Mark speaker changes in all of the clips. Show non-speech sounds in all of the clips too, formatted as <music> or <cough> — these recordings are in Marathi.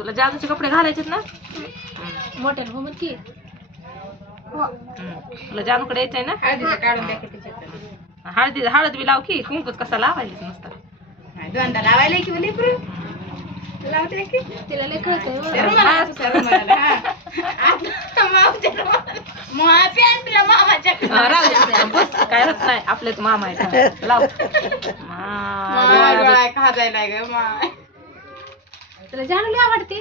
Speaker 1: तुला जादूचे कपडे घालायचेत ना?
Speaker 2: मोठ्यानं हो मग की.
Speaker 1: हम्म. तुला जानूकडे यायचंय ना?
Speaker 3: हळदीचं काढून द्या की तिच्यात
Speaker 1: हळदी हळद बी लाव की कुंकूच कसा लावायचं नुसता?
Speaker 3: दोनदा लावायला की म्हणे पुढे लावते की?
Speaker 2: तिला लय कळतंय हो.
Speaker 3: त्या रुमाला दुसऱ्या रुमाला, हा. आता मावच्या रुमाला. मा पॅन्टला मामाच्या
Speaker 1: हा, राहू दे. बस काय होत नाही आपलेच मामा आहे लाव.
Speaker 3: माय <laughs>
Speaker 1: मा-
Speaker 3: बाय, खाजायला ग माय
Speaker 2: तुला जानू लय आवडते?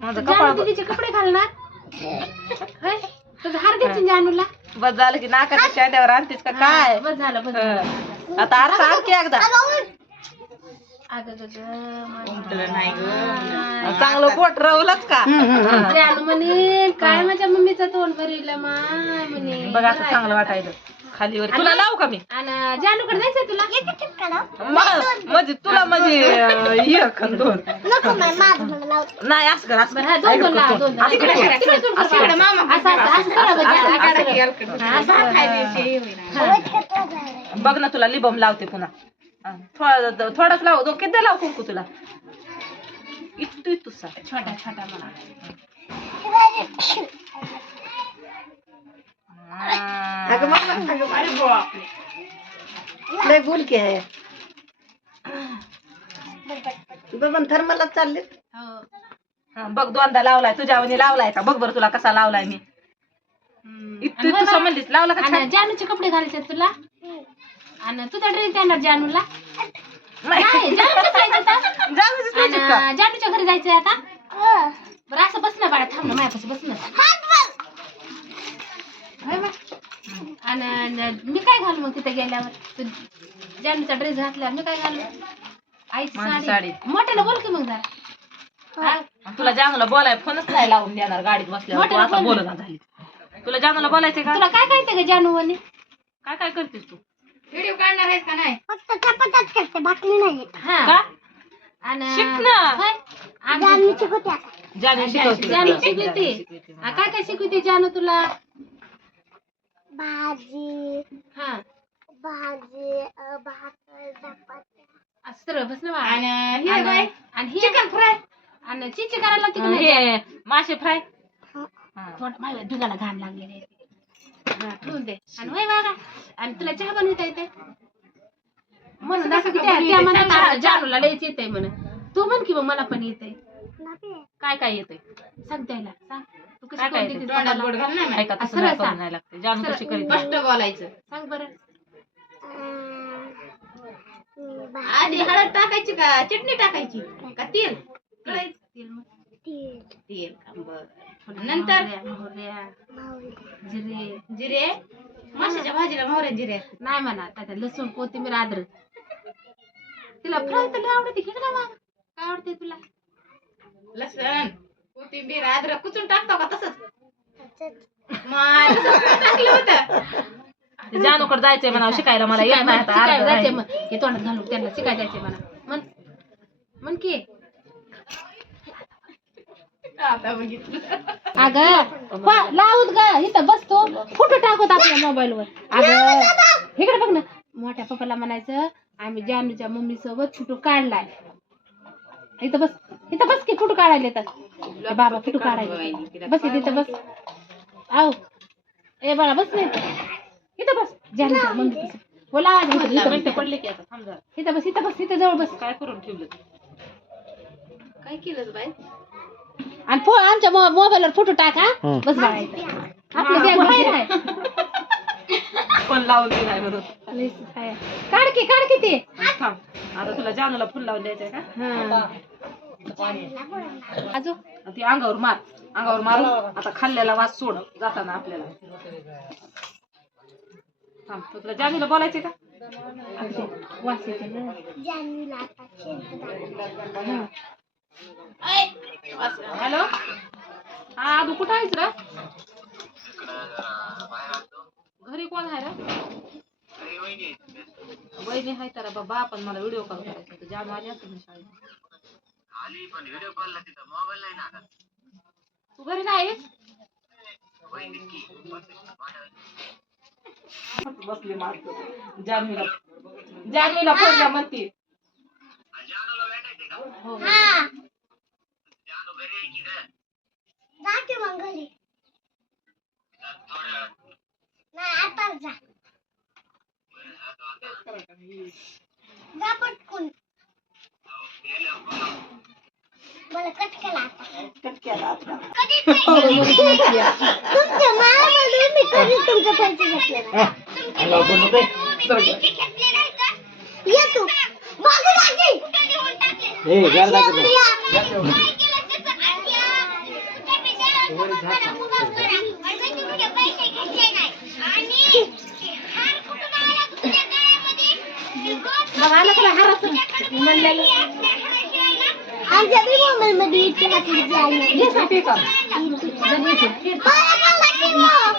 Speaker 1: माझं कपाळ
Speaker 2: जानू दीदीचे कपडे घालणार? <laughs> होय? तुझं हार द्यायची जानूला?
Speaker 1: बस झालं की नाकाच्या शेंड्यावर आणतीस का काय?
Speaker 2: बस झालं बस झालं.
Speaker 1: हं. आता आरसा आण की एकदा.
Speaker 2: अगं गं गं, माझं
Speaker 3: उमटलं नाही ग.
Speaker 1: चांगलं पोट रवलंच का.
Speaker 2: जानू म्हणे काय माझ्या मम्मीचं तोंड भरिलं माय म्हणे.
Speaker 1: बघ असं चांगलं वाटायचं. खालीवर. तुला लावू का मी?
Speaker 2: आणि जानूकडे जायचंय तुला?
Speaker 1: म्हणजे तुला म्हणजे अं, एक अन दोन. नाही असं कर असं
Speaker 2: बरं,
Speaker 1: कर.
Speaker 2: हा, दोन दोन लाव, दोन. दोन.
Speaker 1: असं कर.
Speaker 2: तिकडे करा, तिकडे करा.
Speaker 3: असं इकडं मामा
Speaker 2: असं असं असं करा. बघ,
Speaker 1: असं-
Speaker 2: करा. हा, असं
Speaker 1: ना तुला लिबम लावते पुन्हा. हा, थोडा थोडाच लाव दो किती लाव कुंकू तुला? इतू इतूसा
Speaker 2: छोटा छोटा मला.
Speaker 4: लय गुलकी आहे. बबन थर्मलच चालले
Speaker 2: हो.
Speaker 1: हा, बघ दोनदा लावलाय. तुझ्यावनी लावलाय का? बघ बरं तुला कसा लावलाय मी.
Speaker 2: हम्म.
Speaker 1: इतू इतूसा म्हणलीस लावला का छान?
Speaker 2: जानूचे कपडे घालायचे तुला? आणि तुझा ड्रेस देणार जानूला.
Speaker 1: नाही.
Speaker 2: जायचं आता. आणि जानूच्या घरी जायचंय आता. बरं असं बस ना बाळा थांब ना माझ्यापाशी बस. ना? आणि मी काय घालू मग तिथे गेल्यावर? तू जानूचा ड्रेस घातल्यावर मी काय घालू? आईची
Speaker 1: माझी
Speaker 2: साडी.
Speaker 1: साडी.
Speaker 2: मोठ्याला बोल की मग जरा. हा?
Speaker 1: आणि तुला जानूला बोलाय फोनच नाही लावून देणार गाडीत बसल्यावर. तू
Speaker 2: मोठ्याला
Speaker 1: आता
Speaker 2: बोल.
Speaker 1: बोलत झाली तुला जानूला बोलायचंय का?
Speaker 2: तुला काय काय ग जानू म्हणे
Speaker 1: काय काय करतेस तू?
Speaker 3: व्हिडिओ काढणार आहेस का नाही?
Speaker 2: हा.
Speaker 1: का?
Speaker 2: आणि
Speaker 1: शिक ना.
Speaker 2: होय? आणि
Speaker 1: जानू
Speaker 2: जानू
Speaker 1: शिकवते.
Speaker 2: शिकवते आ, काय काय शिकवते जानू तुला?
Speaker 5: भाजी.
Speaker 2: हा.
Speaker 5: भाजी अ, भाकर
Speaker 2: असं सरळ बस ना बाळा.
Speaker 3: आणि हे बाय
Speaker 2: आणि आणि हे.
Speaker 3: चिकन फ्राय
Speaker 2: आणि चिची करायला ती नाही?
Speaker 1: हे मासे फ्राय
Speaker 2: थोडं माझ्या दुधाला घाण लागलेली आहे. हा, ठेवून दे. आणि होय बागा आणि तुला चहा बनवता येते म्हणून दाखव की त्या त्या म्हणतात जानूला लयच येते म्हण तू म्हण की मग मला पण येते.
Speaker 1: काय काय येते
Speaker 2: सांग त्याला सांग. तू कशी
Speaker 1: काय काय
Speaker 2: करून
Speaker 1: येते?
Speaker 2: देतेस
Speaker 3: तोंडात
Speaker 2: बाबाला?
Speaker 3: गोड घाल ना
Speaker 1: काय का
Speaker 2: असं
Speaker 1: तसं नाही
Speaker 2: रसा.
Speaker 1: करून नाही लागते जानू कशी करीत
Speaker 3: स्पष्ट बोलायचं.
Speaker 2: सांग बरं.
Speaker 3: आधी हळद टाकायची का? चटणी टाकायची का? तेल? कळायचं
Speaker 2: तेल. मग.
Speaker 3: तेल बरं. नंतर?
Speaker 2: मोहऱ्या, मोहऱ्या,
Speaker 5: मोहरी,
Speaker 2: जिरे.
Speaker 3: जिरे? माशाच्या भाजीला मोहऱ्या जिरे. असतात.
Speaker 2: नाही म्हणा त्याच्यात लसूण कोथिंबीर अद्रक तिला फ्राय तर लय आवडते घे ना मग काय आवडते तुला?
Speaker 3: लसण कोथिंबीर अद्रक कुचून टाकतो का तसंच? टाकलं होतं.
Speaker 1: जानूकडे जायचंय म्हणा शिकायला मला येत नाही आता अर्ध
Speaker 2: जायचंय
Speaker 1: राहिलं.
Speaker 2: हे तोंडात घालून त्यांना शिकाय जायचंय म्हणा. म्हण म्हण की.
Speaker 3: आता बघितलं.
Speaker 2: अगं पा- लावूत ग. इथं बसतो फोटो टाकत आपल्या मोबाईल वर अगं इकडे बघ ना. मोठ्या पप्पाला म्हणायचं आम्ही जानूच्या मम्मी सोबत फोटो काढलाय. इथं बस. इथं बस की फोटो काढायला येतात? बाबा फोटो काढायला बस इथं बस. आव ए बाळा बस नाही इथं. बस. जानूच्या मम्मी बोला बस.
Speaker 1: पडले की आता जरा.
Speaker 2: इथं बस इथं बस इथं जवळ बस.
Speaker 1: काय करून ठेवलं?
Speaker 3: काय केलं बाई?
Speaker 2: आणि फो आमच्या मोबाईल वर फोटो टाका बस बाळा इथं. आपलं बाहेर आहे.
Speaker 1: पण लावून दिलाय बरोबर
Speaker 2: आहे. काढ की काढ की ते.
Speaker 1: थांब. आता तुला जानूला फुल लावून द्यायचंय का?
Speaker 2: हा.
Speaker 1: ती अंगावर मार. अंगावर मार आता खाल्ल्याला वास सोड. जाताना आपल्याला. थांब तुला जानूला बोलायचे का?
Speaker 2: वास ना.
Speaker 1: हॅलो? हा अजून कुठं आहेस रे? घरी कोण आहे रे? वहिनी आहे. तर बाबा. आपण मला व्हिडिओ कॉल करायचा. होता जानू आली असेल ना शाळेत तू घरी नाहीस? बसली मारतो. जानवीला जानवीला फोन द्या म्हणते. हो
Speaker 5: जाते मग घरी नाही आता जा जा पटकून मला कट केला आता
Speaker 4: कटक्याला आता.
Speaker 5: कधीच पैसे घेतले नाही. तुमच्या मायामध्ये मी कधीच तुमचे पैसे घेतले नाही. तुमचे पैसे घेतले नाही का? ये तू. मागं लागे. शेवटला. काय केलं त्याचं आज्ञा? तुझ्या बिचाऱ्यावर करा, उभा करा. आणि मी तुमचे पैसे घेतले नाही. आणि ते हार कुठून आला तुझ्या गळ्यामध्ये? ते गोड
Speaker 2: मग आलं तुला हाराचं
Speaker 5: तुझ्याकडे
Speaker 2: म्हणलेलं
Speaker 5: पैसे असल्या हाराशिवाय ना, आमच्या बी मोबाईल मध्ये.
Speaker 2: ये साठी का
Speaker 5: पण लागते मग.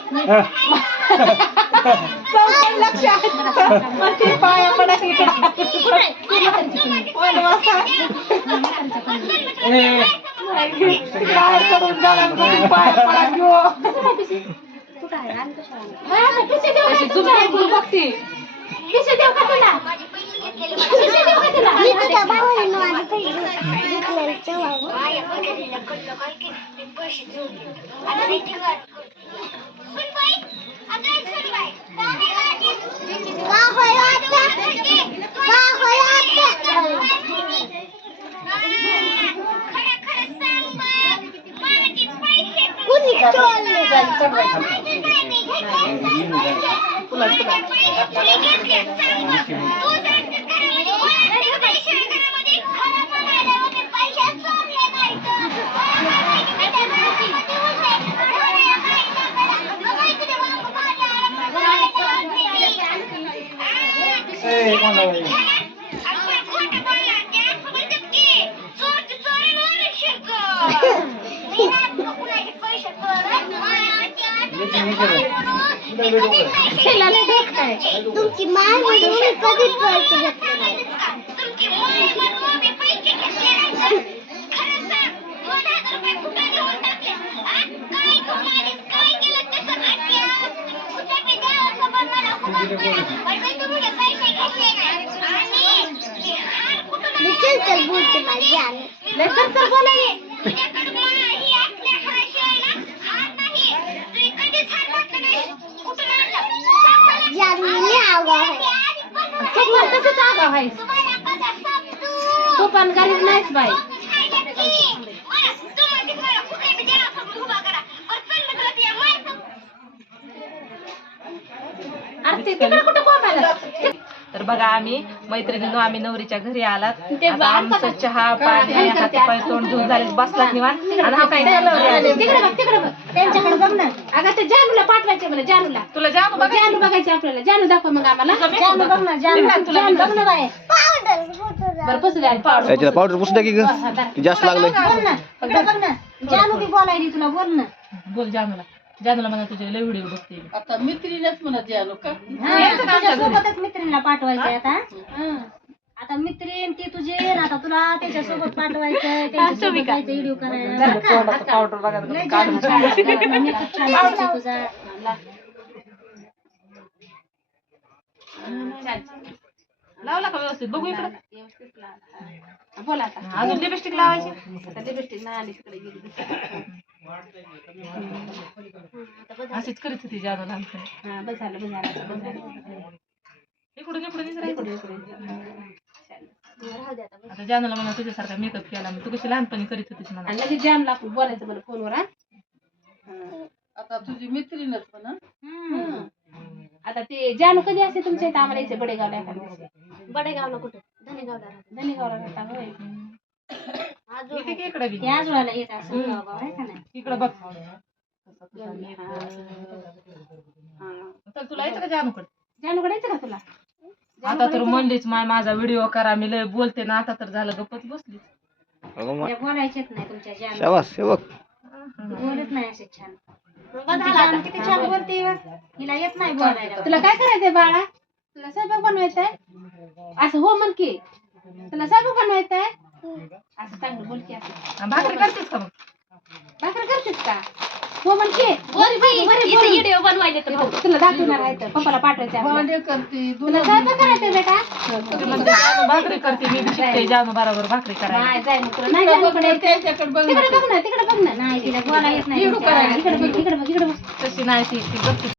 Speaker 1: ते पाया पडा बाहेर चढून जाणार कोणी पाया पडा घेऊ बघते
Speaker 2: पिशवी देऊ का तुला
Speaker 5: मी तुझ्या माझे पैसे देऊन. आता मी ठेवा अगं सुनबाई का होय आता का होय आता खरं खरं सांग मग माझे पैसे कुणी चोरले माझे नाही मी घेतले माझे पैसे कुणी घेतले सांग मग तू जास्त घरामध्ये ओळखते पैसे घरामध्ये खरं म्हणायला होते पैसे चोरले नाही तुमची माय म्हणून मी कधीच पैसे घेतले नाही तुमची माय म्हणून मी पैसे घेतले नाही खरं सांग दोन हजार रुपये कुठे देऊन टाकले आ? काय कमालीस काय केलं त्याचं आज्ञा तुझ्या पित्यासोबत मला उभं करा पण मी तुम्ही पैसे घेतले नाही आणि ते हार कुठून मी चल चल बोलते माझी आले चल चल बोलाये तुझ्याकडे मला ही असल्या हाराशिवाय ना हार नाही तू कधीच हार घातला नाही कुठून आणलं जानवी आगाव लेकर
Speaker 2: तू पण तसंच तू पण गरीब नाहीस बाई. अरे ते तिकडे कुठं कोंबायला
Speaker 1: तर बघा आम्ही मैत्रिणीनो आम्ही नवरीच्या घरी आलात. आमचं चहा पाणी
Speaker 2: काय
Speaker 1: हात
Speaker 2: करते?
Speaker 1: पाय तोंड धुवून झाले बसलात निवांत. आणि हा काय नवरी आली.
Speaker 2: तिकडे बघ तिकडे बघ त्यांच्याकडे बघ ना. अगं ते जानूला पाठवायचे मला जानूला.
Speaker 1: तुला जाणू बघा
Speaker 2: जानू बघायचे आपल्याला. जानू दाखव मग आम्हाला.
Speaker 1: जानू बघ ना जानू. तुला मी बघ ना
Speaker 2: बरं बसू द्या पावडर
Speaker 6: त्याच्याला पावडर पुसू द्या की ग? की जास्त लागलंय.
Speaker 2: जानू बोलायली तुला बोल ना.
Speaker 1: बोल जानूला. जानूला म्हणा तुझे लय व्हिडिओ बघते मी.
Speaker 3: आता मैत्रीणच म्हणत यालो का?
Speaker 1: यायचं का आमच्या घरी?
Speaker 7: सोबतच मैत्रिणीला पाठवायचंय आता. आता मैत्रीण ती तुझी आता तुला त्याच्यासोबत पाठवायचंय त्याच्यासोबत जायचं व्हिडिओ करायला. बरं का?
Speaker 1: तोंडाचं पावडर बघा
Speaker 7: लय
Speaker 1: काढून
Speaker 7: छान छान मेकअप छान दिसतोय तुझा.
Speaker 1: लावला का व्यवस्थित? बघू इकडं.
Speaker 2: व्यवस्थित लाव. बोला आता.
Speaker 1: अजून लिपस्टिक लावायची?
Speaker 2: आता लिपस्टिक नाही आली तिकडे गेली.
Speaker 1: अशीच करीत होती जानू लहानपणी
Speaker 2: हा बस झालं बस झालं. बस झालं
Speaker 1: इकडून इकडून विचारायचं
Speaker 2: राहू दे आता
Speaker 1: जानूला म्हणा तुझ्यासारखा मेकअप केला मी. तू कशी लहानपणी करीत होतीस म्हणा.
Speaker 2: आणि लगेच बोलायचं बरं फोनवर हा.
Speaker 3: आता तुझी मैत्रीणच म्हणा
Speaker 2: आता ते जानू कधी असते तुमच्या इथं? आम्हाला यायचं बडेगावला एखाद्या दिवशी.
Speaker 7: बडेगावला कुठं? धनेगावला.
Speaker 2: धनेगावला राहता होय.
Speaker 1: इथे की इकडे बी
Speaker 7: ते आजोळाला येत असं गाव गाव आहे का नाही?
Speaker 1: इकडे बघ. चल तुला येतं का जानूकडे
Speaker 2: जानूकडे यायचं का तुला?
Speaker 1: आता तर म्हणलीच माय माझा व्हिडिओ करा मी लय बोलते ना आता तर झालं गप्पच बसली
Speaker 7: बोलायचेच नाही तुमच्या जान
Speaker 6: शाबास हे बघ
Speaker 7: बोलत नाही असे छान. तुमची जान किती छान बोलते व. हिला येत नाही बोलायला
Speaker 2: तुला काय करायचंय बाळा? तुला स्वयंपाक बनवायचंय? असं हो म्हण की. तुला स्वयंपाक बनवायचंय? असं चांगलं बोल की असं
Speaker 1: भाकरी करतेस का मग?
Speaker 2: भाकर करतेस का? हो म्हणते
Speaker 7: बोल की, इथं व्हिडिओ बनवायचे तर बघ.
Speaker 2: तुला दाखवणार आहे तर पप्पाला पाठवायचं आहे आपल्याला.
Speaker 3: भांडे करते
Speaker 2: तुला स्वयंपाक करायचं बेटा?
Speaker 1: ती म्हणते, जानू भाकरी करते मी बी शिकते जानू बरोबर भाकरी करायला.
Speaker 2: नाही जाय मग तुला. नाही जाणं
Speaker 3: त्याच्याकडे बघ
Speaker 2: तिकडे बघ ना तिकडे बघ ना
Speaker 7: नाही तिला बोला येत नाही
Speaker 3: व्हिडिओ करायला.
Speaker 2: इकडे बघ इकडे बघ इकडे बघ.
Speaker 1: तशी नाही ती ती गप्पी